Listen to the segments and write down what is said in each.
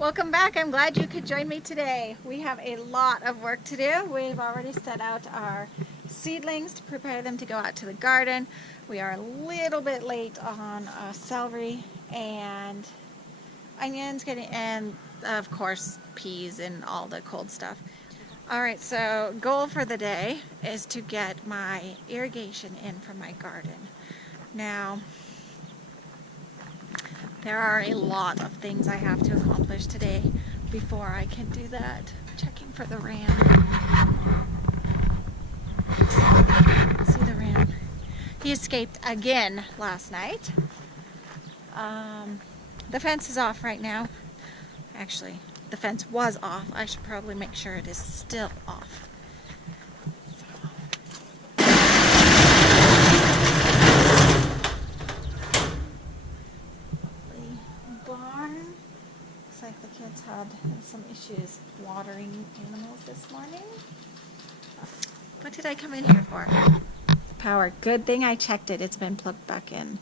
Welcome back. I'm glad you could join me today. We have a lot of work to do. We've already set out our seedlings to prepare them to go out to the garden. We are a little bit late on celery and onions, and of course peas and all the cold stuff. All right, so goal for the day is to get my irrigation in from my garden. Now, there are a lot of things I have to accomplish today before I can do that. Checking for the ram. See the ram? He escaped again last night. The fence is off right now. Actually, the fence was off. I should probably make sure it is still off. Like the kids had some issues watering animals this morning. What did I come in here for? Power. Good thing I checked it. It's been plugged back in.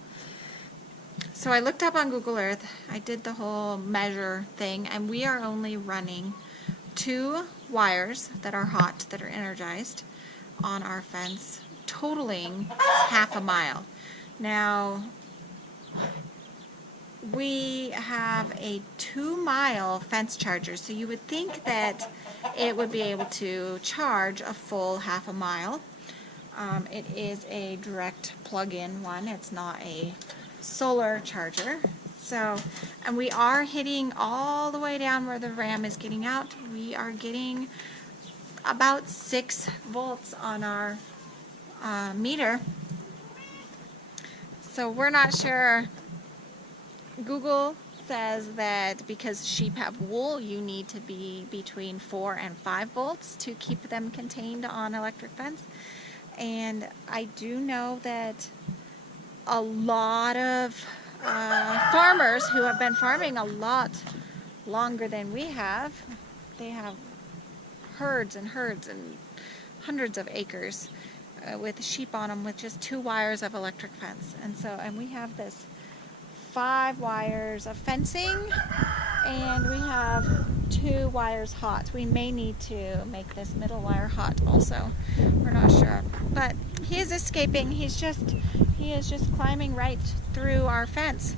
So I looked up on Google Earth. I did the whole measure thing, and we are only running 2 wires that are hot, that are energized on our fence, totaling half a mile. Now, we have a 2-mile fence charger, so you would think that it would be able to charge a full half a mile. It is a direct plug-in one. It's not a solar charger. So, and we are hitting all the way down where the ram is getting out. We are getting about 6 volts on our meter. So we're not sure. Google says that because sheep have wool, you need to be between 4 and 5 volts to keep them contained on electric fence. And I do know that a lot of farmers who have been farming a lot longer than we have, they have herds and hundreds of acres with sheep on them with just 2 wires of electric fence. And we have this 5 wires of fencing, and we have 2 wires hot. We may need to make this middle wire hot also. We're not sure. But he is escaping. He is just climbing right through our fence.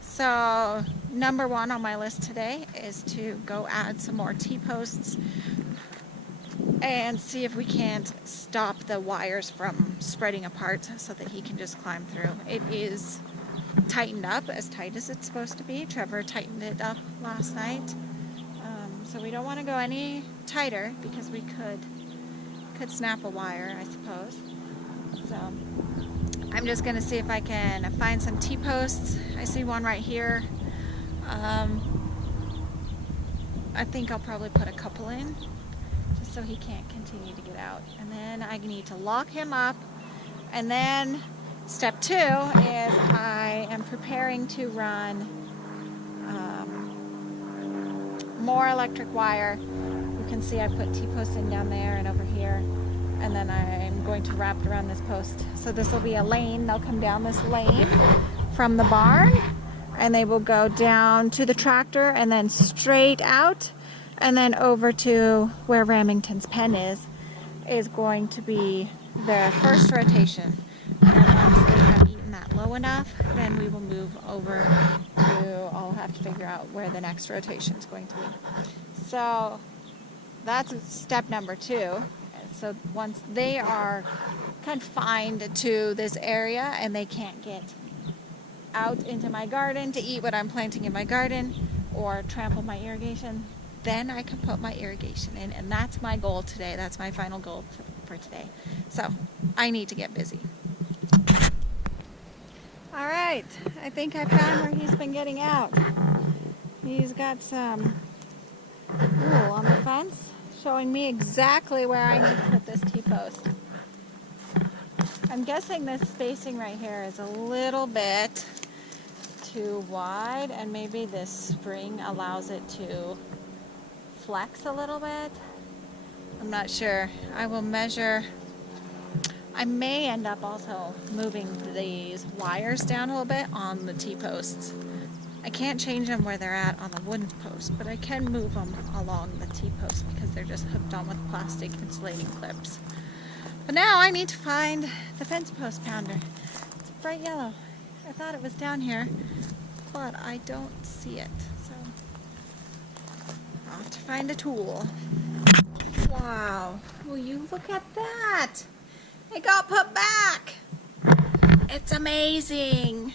So number 1 on my list today is to go add some more T-posts and see if we can't stop the wires from spreading apart so that he can just climb through. It is tightened up as tight as it's supposed to be. Trevor tightened it up last night. So we don't want to go any tighter because we could snap a wire, I suppose. So I'm just going to see if I can find some T-posts. I see one right here. I think I'll probably put a couple in just so he can't continue to get out. And then I need to lock him up, and then step 2 is I am preparing to run more electric wire. You can see I put T-posts in down there and over here, and then I'm going to wrap it around this post. So this will be a lane. They'll come down this lane from the barn, and they will go down to the tractor and then straight out, and then over to where Ramington's pen is going to be the first rotation. And then once they have eaten that low enough, then we will move over to, I'll have to figure out where the next rotation is going to be. So that's step number 2. So once they are confined to this area and they can't get out into my garden to eat what I'm planting in my garden or trample my irrigation, then I can put my irrigation in. And that's my goal today. That's my final goal for today. So I need to get busy. All right, I think I found where he's been getting out. He's got some wool on the fence showing me exactly where I need to put this T-post. I'm guessing this spacing right here is a little bit too wide, and maybe this spring allows it to flex a little bit. I'm not sure. I will measure. I may end up also moving these wires down a little bit on the T-posts I can't change them where they're at on the wooden post, but I can move them along the T-post because they're just hooked on with plastic insulating clips. But now I need to find the fence post pounder. It's bright yellow. I thought it was down here, but I don't see it. So I'll have to find a tool. Wow, will you look at that? It got put back. It's amazing.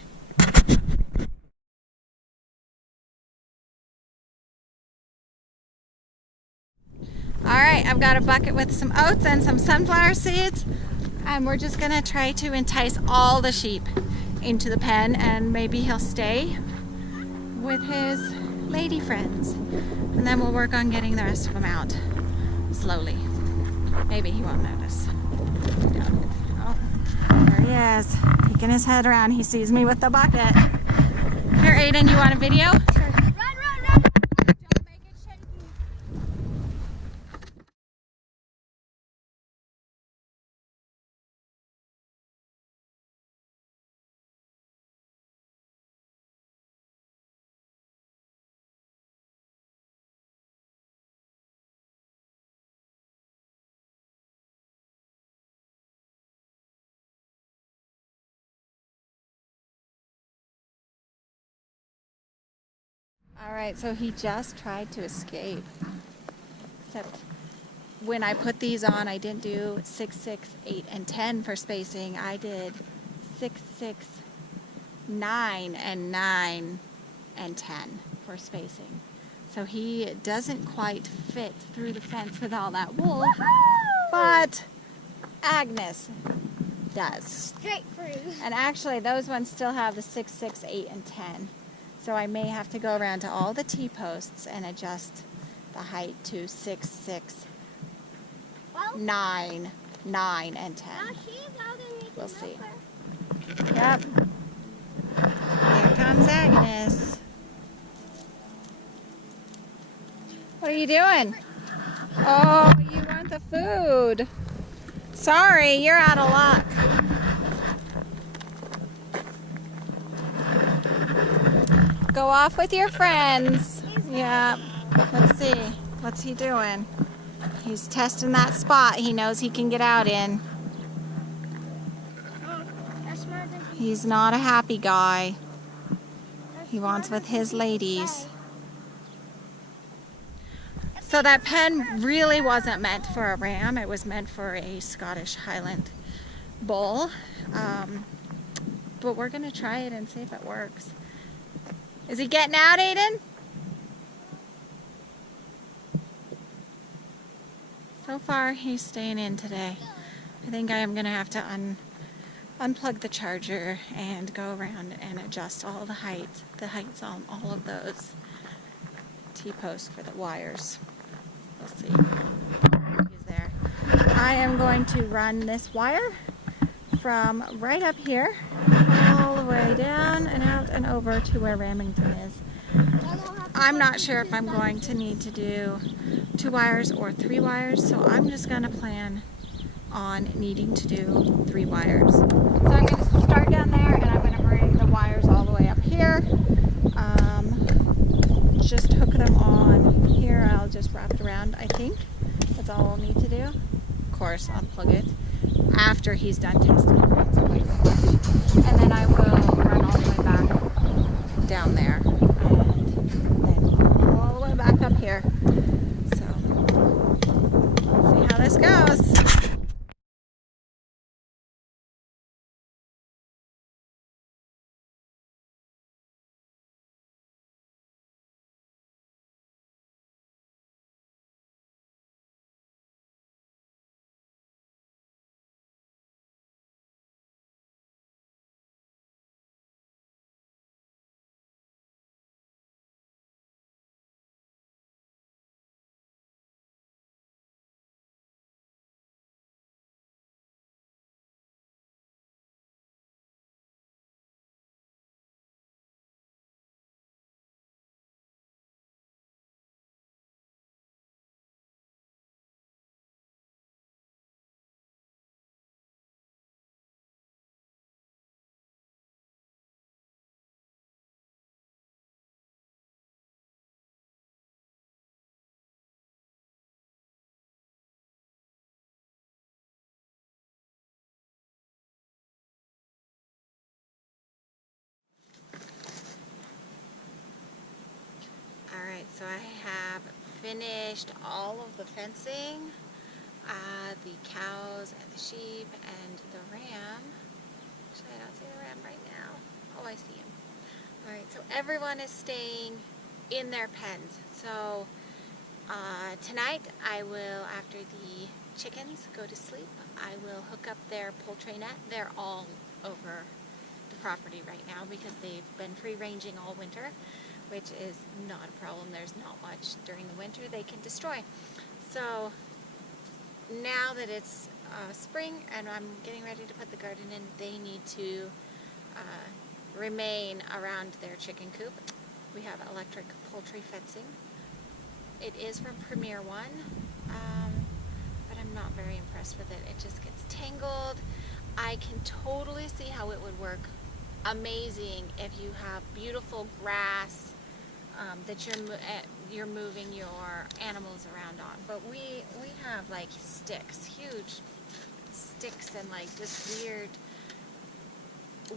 All right, I've got a bucket with some oats and some sunflower seeds, and we're just gonna try to entice all the sheep into the pen, and maybe he'll stay with his lady friends, and then we'll work on getting the rest of them out slowly. Maybe he won't notice. Oh, there he is, peeking his head around. He sees me with the bucket. Here, Aiden, you want a video? Sure. Run, run, run! Don't make it shaky. All right, so he just tried to escape. Except when I put these on, I didn't do 6, 6, 8, and 10 for spacing. I did 6, 6, 9, and 9, and 10 for spacing. So he doesn't quite fit through the fence with all that wool, but Agnes does. Straight through. And actually, those ones still have the 6, 6, 8, and 10. So I may have to go around to all the T-posts and adjust the height to 6, 6, Well, 9, 9, and 10. now she's out and We'll see. number. Yep. Here comes Agnes. What are you doing? Oh, you want the food. Sorry, you're out of luck. Go off with your friends. Yeah. Let's see. What's he doing? He's testing that spot he knows he can get out in. Oh, that's smart. He's not a happy guy. He wants with his ladies. So that pen really wasn't meant for a ram. It was meant for a Scottish Highland bull. But we're going to try it and see if it works. Is he getting out, Aiden? So far, he's staying in today. I think I am going to have to unplug the charger and go around and adjust all the heights on all of those T-posts for the wires. We'll see. He's there. I am going to run this wire from right up here all the way down and out and over to where Ramington is. I'm not sure if I'm going to need to do 2 wires or 3 wires, so I'm just going to plan on needing to do 3 wires. So I'm going to start down there, and I'm going to bring the wires all the way up here. Just hook them on here. I'll just wrap it around, I think. That's all we'll need to do. Of course, unplug it after he's done testing it. And then I will run all the way back down there. And then all the way back up here. So, let's see how this goes. so I have finished all of the fencing. The cows and the sheep and the ram. Actually, I don't see the ram right now. Oh, I see him. Alright, so everyone is staying in their pens. So tonight I will, after the chickens go to sleep, I will hook up their poultry net. They're all over the property right now because they've been free ranging all winter, which is not a problem. There's not much during the winter they can destroy. So now that it's spring and I'm getting ready to put the garden in, they need to remain around their chicken coop. We have electric poultry fencing. It is from Premier One, but I'm not very impressed with it. It just gets tangled. I can totally see how it would work amazing if you have beautiful grass that you're moving your animals around on. But we have like sticks, huge sticks, and like just weird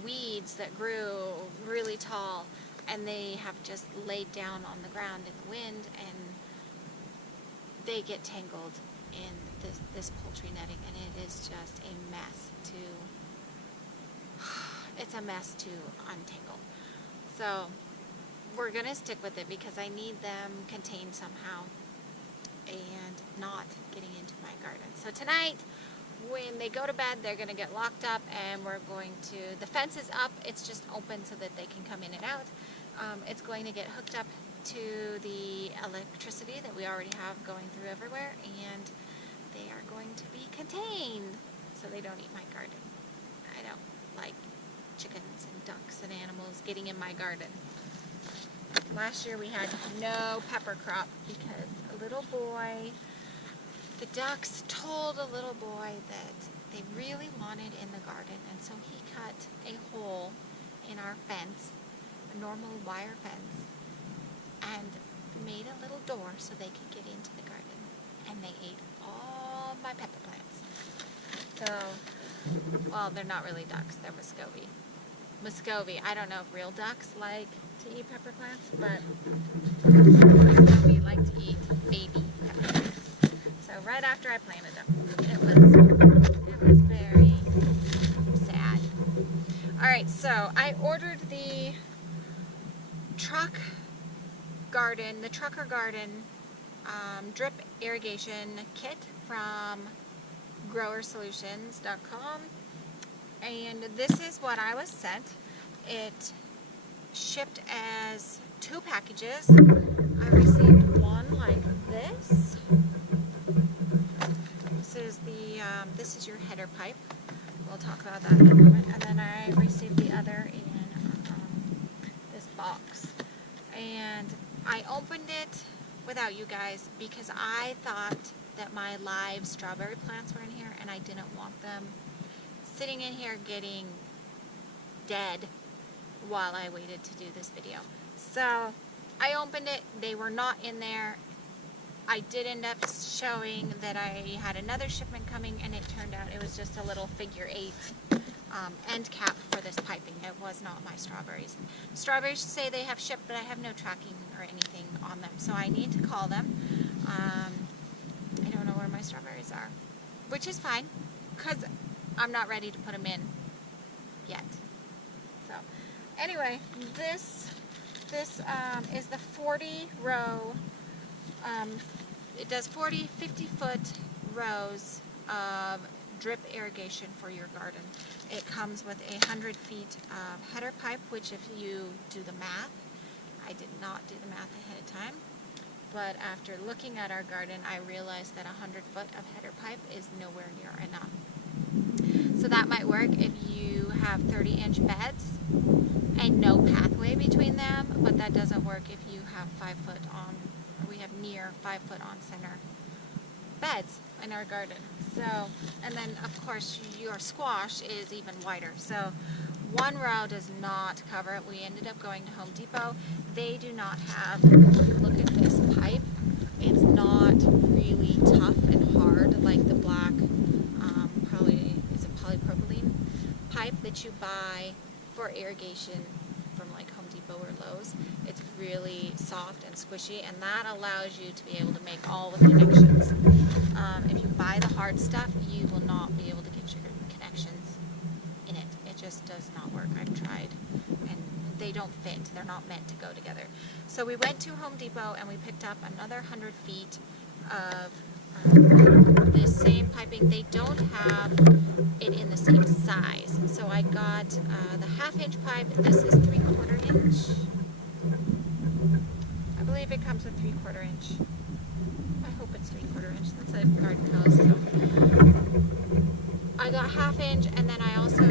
weeds that grew really tall, and they have just laid down on the ground in the wind, and they get tangled in this poultry netting, and it is just a mess it's a mess to untangle. So we're gonna stick with it because I need them contained somehow and not getting into my garden. So tonight, when they go to bed, they're gonna get locked up, and we're going to, the fence is up, it's just open so that they can come in and out. It's going to get hooked up to the electricity that we already have going through everywhere, and they are going to be contained so they don't eat my garden. I don't like chickens and ducks and animals getting in my garden. Last year we had no pepper crop because a little boy, the ducks told a little boy that they really wanted in the garden, and so he cut a hole in our fence, a normal wire fence, and made a little door so they could get into the garden, and they ate all my pepper plants. So, well, they're not really ducks, they're Muscovy. Muscovy, I don't know if real ducks like to eat pepper plants, but Muscovy like to eat baby pepper plants. So right after I planted them, it was very sad. Alright, so I ordered the trucker garden drip irrigation kit from growersolutions.com, and this is what I was sent. It shipped as 2 packages. I received one like this. This is your header pipe. We'll talk about that in a moment. And then I received the other in this box. And I opened it without you guys because I thought that my live strawberry plants were in here, and I didn't want them sitting in here getting dead while I waited to do this video. So I opened it, they were not in there. I did end up showing that I had another shipment coming, and it turned out it was just a little figure 8 end cap for this piping. It was not my strawberries. Strawberries say they have shipped, but I have no tracking or anything on them, so I need to call them. I don't know where my strawberries are, which is fine because I'm not ready to put them in yet. So anyway, this is the 40 row. It does 40, 50-foot rows of drip irrigation for your garden. It comes with 100 feet of header pipe, which if you do the math, I did not do the math ahead of time, but after looking at our garden, I realized that 100 foot of header pipe is nowhere near enough. So that might work if you have 30-inch beds and no pathway between them, but that doesn't work if you have 5 foot on, or we have near 5 foot on center beds in our garden. So, and then of course your squash is even wider. So one row does not cover it. We ended up going to Home Depot. They do not have, look at this pipe. It's not really tough and hard like the black, probably, is it polypropylene pipe that you buy for irrigation from like Home Depot or Lowe's. It's really soft and squishy, and that allows you to be able to make all the connections. If you buy the hard stuff, you will not be able to get your connections in it. It just does not work. I've tried, and they don't fit. They're not meant to go together. So we went to Home Depot and we picked up another 100 feet of this same piping. They don't have it in the same size. So I got the 1/2 inch pipe. This is 3/4 inch. I believe it comes with 3/4 inch. I hope it's 3/4 inch. That's a garden hose. So I got 1/2 inch, and then I also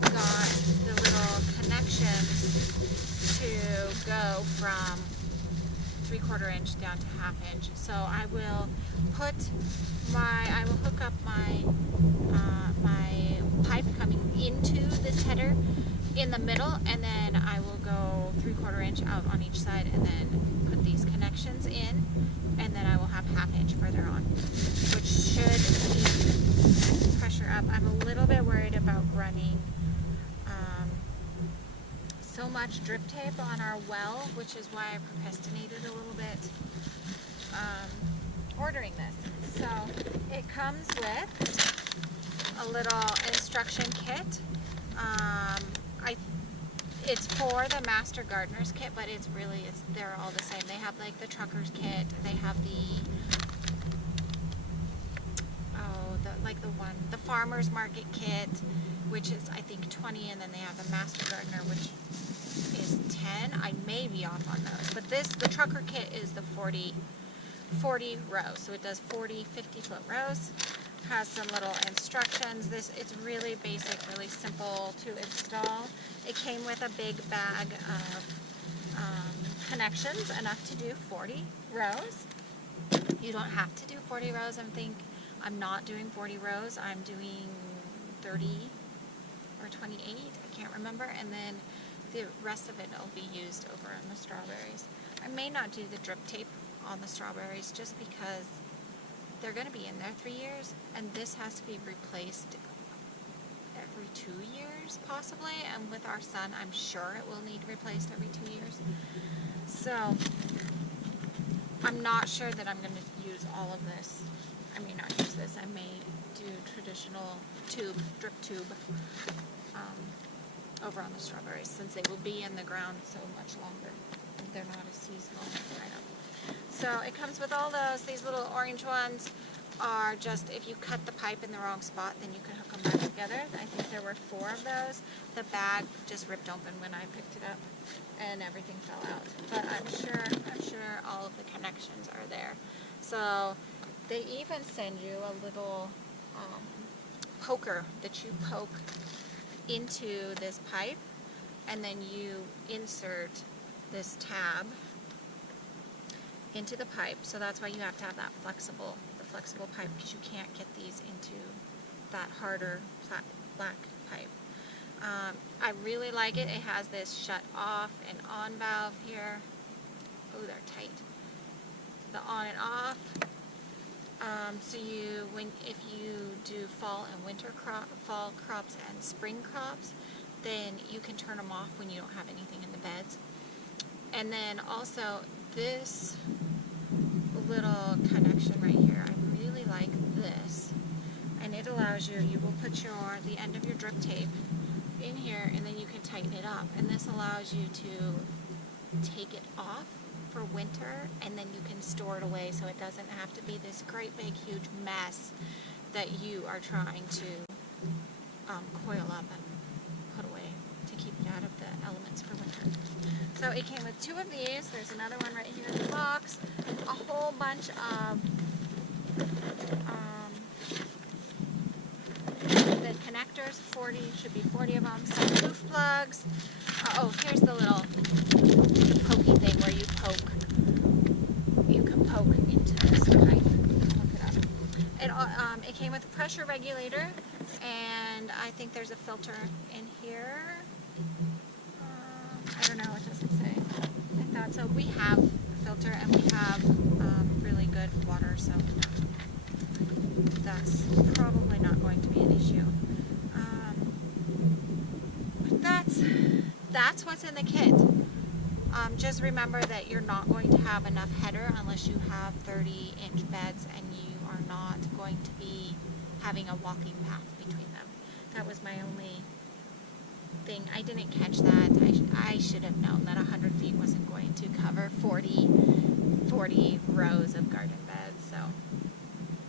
got the little connections to go from 3/4 inch down to 1/2 inch. So I will hook up my my pipe coming into this header in the middle, and then I will go 3/4 inch out on each side, and then put these connections in, and then I will have 1/2 inch further on, which should keep pressure up. I'm a little bit worried about running so much drip tape on our well, which is why I procrastinated a little bit ordering this. So it comes with a little instruction kit. It's for the Master Gardener's kit, but they're all the same. They have like the trucker's kit. They have the farmer's market kit, which is I think 20, and then they have the Master Gardener, which is 10. I may be off on those, but the trucker kit is the 40 rows. So it does 40, 50-foot rows. Has some little instructions. It's really basic, really simple to install. It came with a big bag of connections, enough to do 40 rows. You don't have to do 40 rows. I'm not doing 40 rows. I'm doing 30 or 28. I can't remember. And then the rest of it will be used over on the strawberries. I may not do the drip tape on the strawberries just because they're going to be in there 3 years, and this has to be replaced every 2 years possibly, and with our son I'm sure it will need replaced every 2 years. So I'm not sure that I'm going to use all of this. I may not use this. I may do traditional drip tube over on the strawberries, since they will be in the ground so much longer. They're not as seasonal item. So it comes with all those. These little orange ones are just, if you cut the pipe in the wrong spot, then you can hook them back together. I think there were 4 of those. The bag just ripped open when I picked it up, and everything fell out. But I'm sure all of the connections are there. So they even send you a little poker that you poke into this pipe, and then you insert this tab into the pipe. So that's why you have to have that flexible pipe, because you can't get these into that harder black pipe. I really like it. It has this shut off and on valve here. Oh, they're tight. The on and off. So if you do fall and winter fall crops and spring crops, then you can turn them off when you don't have anything in the beds. And then also this little connection right here, I really like this, and it allows you will put the end of your drip tape in here, and then you can tighten it up, and this allows you to take it off for winter, and then you can store it away, so it doesn't have to be this great big huge mess that you are trying to coil up and put away to keep it out of the elements for winter. So it came with 2 of these. There's another one right here in the box. A whole bunch of the connectors. Should be 40 of them. Some poof plugs. Here's the pokey thing where you can poke into this pipe. Look it up. It came with a pressure regulator, and I think there's a filter in here. I don't know, it doesn't say. I thought so. We have a filter, and we have really good water, so that's probably not going to be an issue. But that's what's in the kit. Just remember that you're not going to have enough header unless you have 30-inch beds, and you are not going to be having a walking path between them. That was my only thing. I didn't catch that. I should have known that 100 feet wasn't going to cover 40 rows of garden beds. So